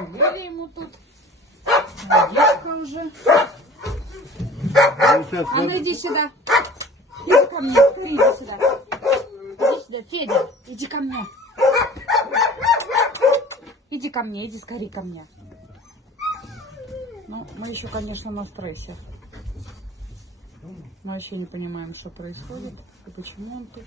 Постелили ему тут. Водичка уже. А ну иди сюда. Иди ко мне. Ты иди сюда. Иди сюда, Федя. Иди ко мне. Иди ко мне, иди скорее ко мне. Ну, мы еще, конечно, на стрессе. Мы вообще не понимаем, что происходит и почему он тут.